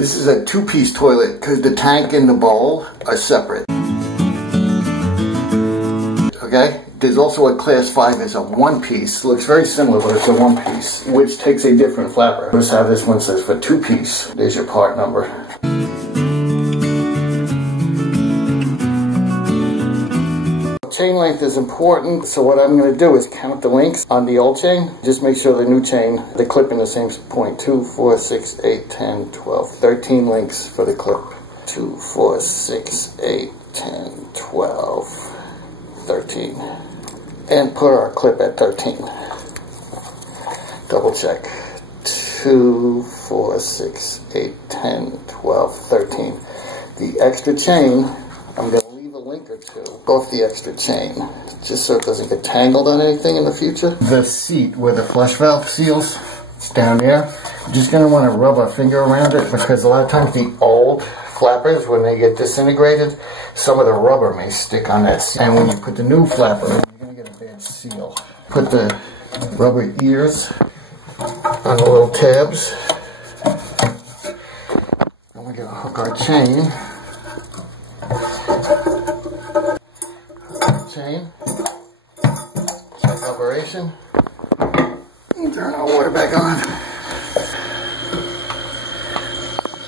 This is a two-piece toilet because the tank and the bowl are separate. Okay? There's also a Class 5 as a one-piece. Looks very similar, but it's a one-piece, which takes a different flapper. Notice how this one says for two-piece. There's your part number. Chain length is important, so what I'm going to do is count the links on the old chain. Just make sure the new chain, the clip in the same point. 2, 4, 6, 8, 10, 12, 13 links for the clip. 2, 4, 6, 8, 10, 12, 13. And put our clip at 13. Double check. 2, 4, 6, 8, 10, 12, 13. The extra chain, I'm going to leave a link or two off the extra chain, just so it doesn't get tangled on anything in the future. The seat where the flush valve seals, it's down there. You're just going to want to rub a finger around it because a lot of times the old flappers, when they get disintegrated, some of the rubber may stick on that seat. And when you put the new flapper in, you're going to get a bad seal. Put the rubber ears on the little tabs. And we're going to hook our chain. Check operation. Turn our water back on.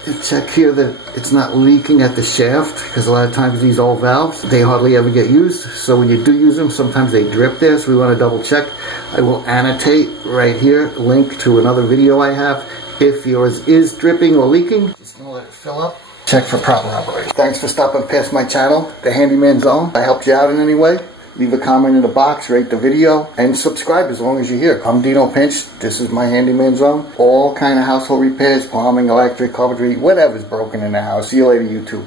You check here that it's not leaking at the shaft, because a lot of times these old valves, they hardly ever get used. So when you do use them, sometimes they drip there, so we want to double check. I will annotate right here, link to another video I have. If yours is dripping or leaking, just going to let it fill up. Check for proper operation. Thanks for stopping past my channel, The Handyman Zone. If I helped you out in any way, leave a comment in the box, rate the video, and subscribe as long as you're here. I'm Dino Pinch. This is my Handyman Zone. All kind of household repairs, plumbing, electric, carpentry, whatever's broken in the house. See you later, YouTube.